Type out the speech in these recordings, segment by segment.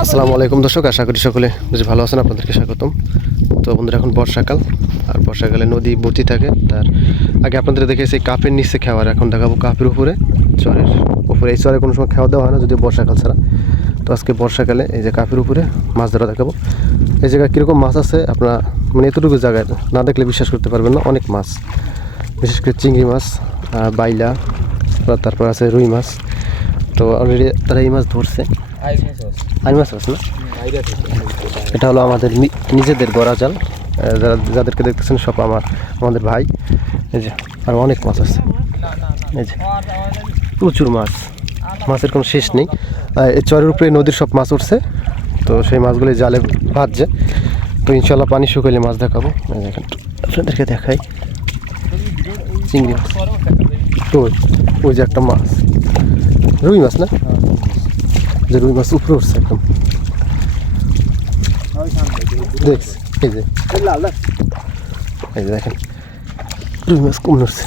আসসালামু আলাইকুম দর্শক আশা করি সকলে বেশ ভালো আছেন আপনাদেরকে স্বাগতম। তো বন্ধুরা এখন বর্ষাকাল আর বর্ষাকালে নদী ভর্তি থাকে তার আগে আপনাদের দেখেছি কাপের নিচে খাওয়ার এখন দেখাবো কাপের উপরে চরের উপরে। এই চরে কোনো সময় খাওয়া দেওয়া হয় না যদি বর্ষাকাল ছাড়া। তো আজকে বর্ষাকালে এই যে কাপের উপরে মাছ ধরা দেখাবো। এই জায়গায় কীরকম মাছ আছে আপনারা মানে এতটুকু জায়গায় না দেখলে বিশ্বাস করতে পারবেন না, অনেক মাছ। বিশেষ করে চিংড়ি মাছ বাইলা তারপর আছে রুই মাছ। তো অলরেডি তারা এই মাছ ধরছে। আই মাছ আছে না? এটা হলো আমাদের নিজেদের গড়া জাল। যারা, যাদেরকে দেখতেছেন সব আমার, আমাদের ভাই। এই যে, আর অনেক মাছ আছে। এই যে, প্রচুর মাছ। মাছের কোনো শেষ নেই। চরের উপরে নদীর সব মাছ উঠছে। তো সেই মাছগুলি জালে ভাজছে। তো ইনশাল্লাহ পানি শুকাইলে মাছ দেখাবো। দেখেন, আপনাদেরকে দেখাই। চিংড়ি মাছ। ওই ওই যে একটা মাছ। রুই মাছ না? যে রুই মাছ উপরে উঠছে একদম। দেখছি, এই যে। এই যে দেখেন, রুই মাছ কম উঠছে।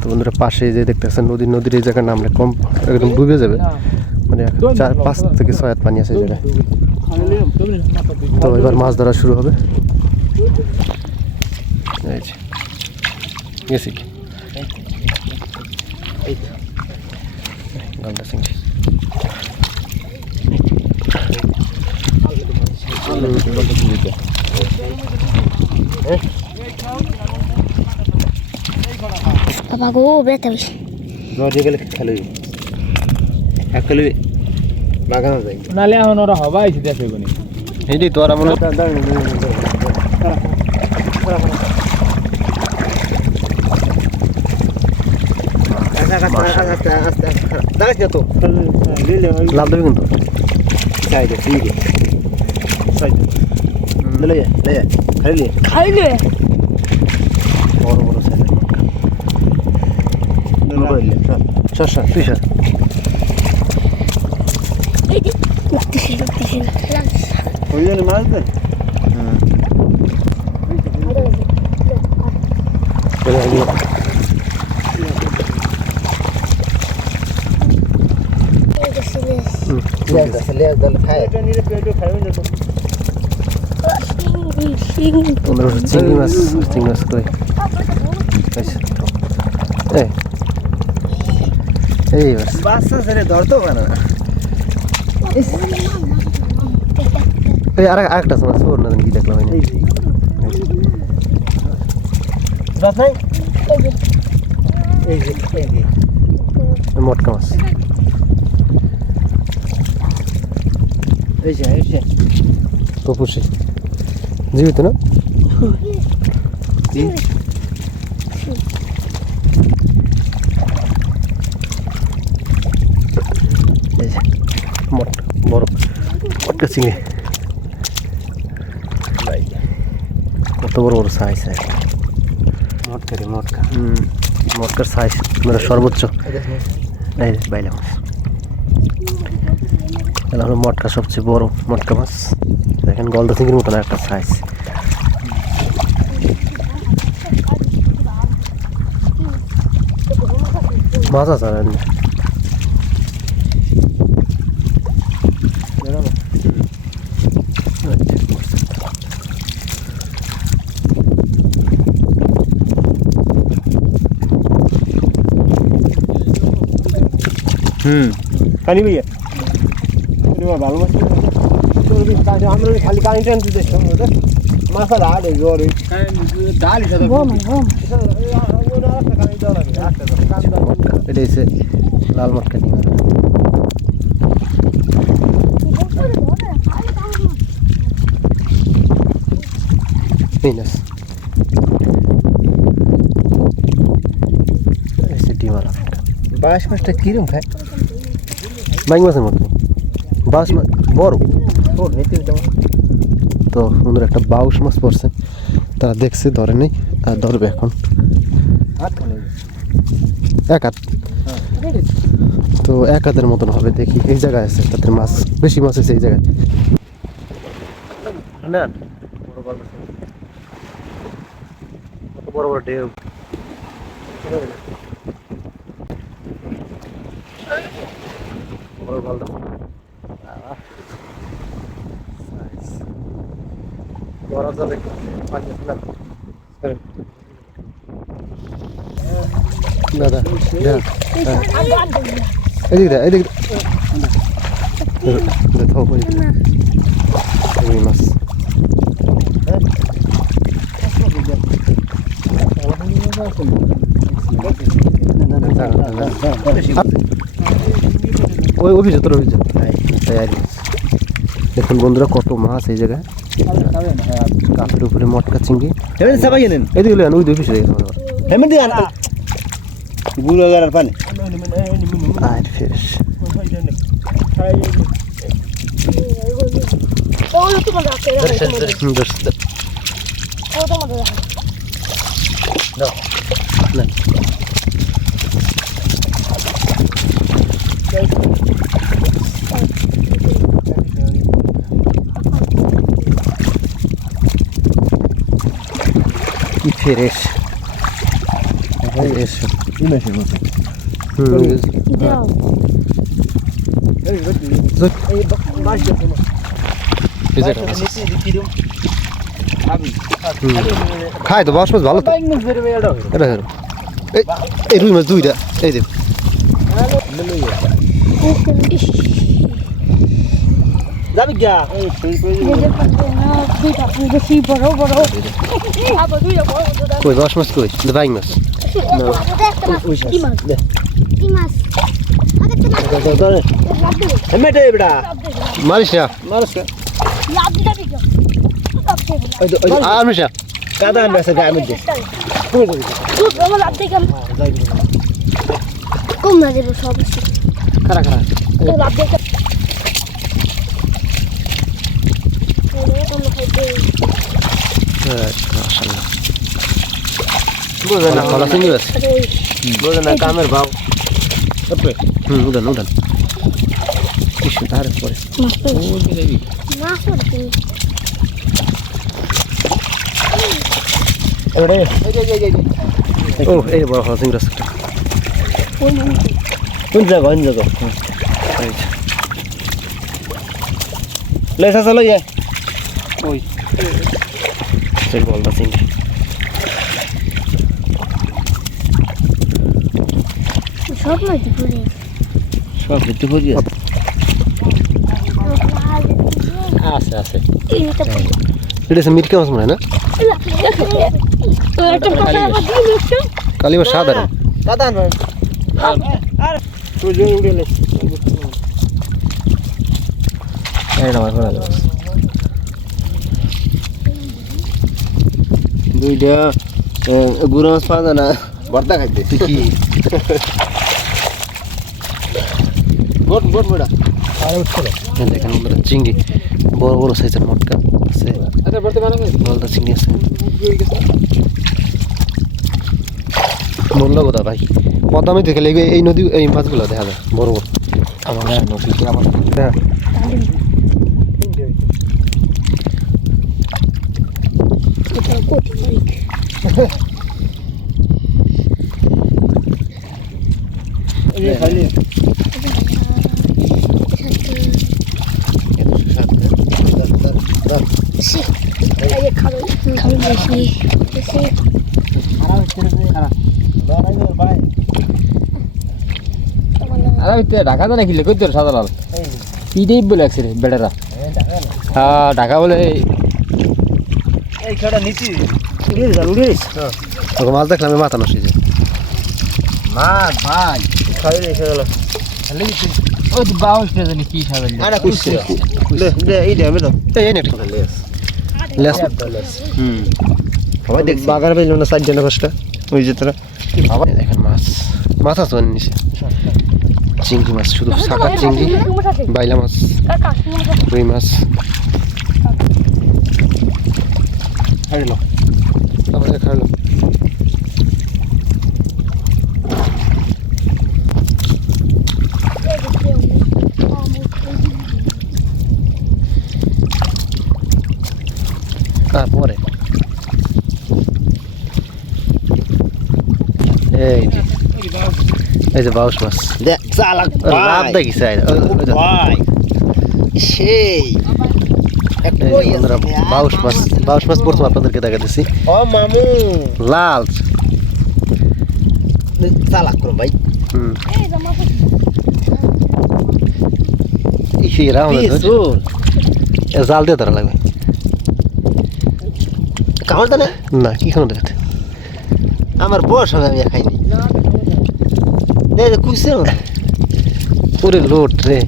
তো বন্ধুরা পাশে যে দেখতেছেন নদীর নদীর এই জায়গায় নামলে কম একদম ডুবে যাবে। মানে চার পাঁচ থেকে ছয় হাত পানি আছে জায়গায়। তো এবার মাছ ধরা শুরু হবে। গেছি কি? চিংড়ি বাবা গো বেতে বেশি নদী গেলে খেলে খেলে বাগানো যাই নালে এখন ওরা হবাই সেটা সেগুনি এইটাই তো আর মনে লাভ দেবে কিন্তু খাইলে বড় বড় সাইজের সর সর তুই সর এই যে লাগতেছে লাগতেছে তোমরা চিংড়ি মাছ চিংড়ি মাছ কই? এই এই বাস বাচ্চা ছেড়ে ধরতো পারে না এই আর আরেকটা মাছ ওর না কি দেখলাম এই মটকা মাছ। তপুসি জীবিত না? এই মট বড় মটকা চিংড়ি কত বড় বড় সাইজ মটকা রে মটকা হুম মটকার সাইজ মানে সর্বোচ্চ। এই যে বাইলা মাছ এটা হলো মটকা সবচেয়ে বড় মটকা মাছ দেখেন গলদা চিংড়ির মতন একটা সাইজ মাছ আছে আর এমনি। হুম। কানি ভাইয়া? ভালো মাছ আমরা খালি কানি টানতে দেখছি মাথা ডাল জ্বর ডাল হিসাবে এটা হচ্ছে লাল মটকা নিয়ে মাছটা কিরম খায়? বাইং মাছের মতো বাস মাছ বড়? তো বন্ধুরা একটা বাউস মাছ পড়ছে। তারা দেখছে ধরে নেই আর ধরবে এখন। এক হাত। তো এক হাতের মতন হবে দেখি এই জায়গায় আছে তাদের মাছ বেশি মাছ আছে এই জায়গায়। নেন বড় বড় ঢেউ। বড় ভালো বড় যাবে পানি আছে না দাদা এদিক দে এদিক দে থাও কই এই মাছ ওই অভিযোগ তোর তাই আর কি। দেখুন বন্ধুরা কত মাছ এই জায়গায়। কাপের উপরে মটকা চিংড়ি। সবাই জানেন এদিকে লেন ওই দুই পিছিয়ে দেখে হেমেন দিয়ে আনগুলো গারার পানি। আর ফিশ ওগুলো তোমার রাখে হুম, ধরছি, ধর। ও তোমাদের রাখে নেন। কি ফ্রেশ ফ্রেশ। এই মাছ। খাই তো বাস মাছ ভালো তো এটা এই এই রুই মাছ দুইটা এই দেখ যাবি গা এই তুই কই নিজের পাশে না দুইটা বেশি বড় বড় আবার দুইটা বড় বড় কই বাস মাছ কই? বাইং মাছ। মারিস না? মারস আর কাদা আনবে গা কম দেবো সব লাভ দিকে মাশাআল্লাহ বুঝে না ভালো চিংড়ি মাছ বুঝে না কামের ভাব হুম উঠান উঠান। কিছু তার পরে ওরে। এই যে এই যে ও এই বড় ভালো চিংড়ি একটা। কোন জায়গা কোন জায়গা? লেসা চলো ইয়ে। ওই। সেই বলটা চিংড়ি সব করি আছে? আছে এটা মিটকে মাছ মনে না? কালি মাছ সাধারণ তুই মাছ দুইটা গুড়া মাছ পাওয়া যায় না। ভর্তা খাইতে। কি গোট গোট বেড়া এই দেখেন বন্ধুরা চিংড়ি। বড় বড় সাইজের মটকা আছে। আচ্ছা বানাবে গলদা চিংড়ি আছে। বলল কোথা ভাই? পদ্মামি দেখে লেগে এই নদী এই মাছগুলো দেখা যায়। বড় বড়। আমার নদী আমার হ্যাঁ বেশি আরে তে ঢাকা তো নাকি তোর সাদা লাল? ইডেই বলে আছে রে বেড়ারা। হ্যাঁ ঢাকা বলে এই খেড়া নিচি উড়ে যা উড়ে ওকে মাছ দেখলাম আমি মাথা নষ্ট হয়ে যায় মা ভাই। খাই ওই তো বাউস না জানি কি সাদা আরে কুছে দে দে এই দে মেলো এই এই একটা। লেস। লেস। হুম। সবাই দেখ বাগার না সাইড জানা কষ্ট ওই যে তোরা। দেখেন মাছ। মাছ আছে ওর চিংড়ি মাছ শুধু শাকা চিংড়ি বাইলা মাছ রুই মাছ। ખાડી લો આપણે ખાડી લો Ah, pure. Ei, ei de baus mas. De salak. Lab da gisai. Vai. Shei. বন্ধুরা, বাউস মাছ বাউস মাছ প্রথম আপনাদেরকে দেখাতেছি। ও মামু লাল। চালাক ভাই। হুম। এই জমা ইরা পিছুর জাল দিয়ে ধরা লাগবে। কামড় না? কি খানো দেখাতে আমার বস হবে আমি খাইনি। কুইছে পুরে লোট রে।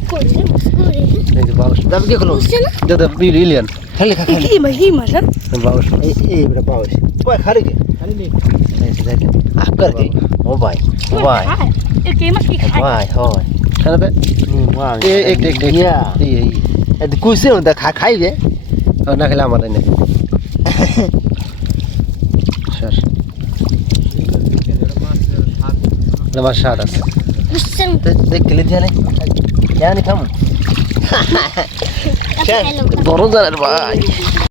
এই যে বাউস দাম কে খলো বুঝছে না? দাদা ইলিয়ান। খালি খালি। কি মা হি মারা বাউস মাছ এই এই বড় কই খালি কে? খালি নে। এই যে দেখেন। আকার কে ও ভাই ও ভাই। এ কে মাছ কি খায়? ভাই হয়। খানা দে। ভাই এ এক এক এক। ইয়া এই এই। এদ কুইছে না খা খাইবে না খেলে আমার এনে। স্যার আমার স্বাদ আছে। বুঝছে না। দেখ কেলে দিয়া নাই জানি খাম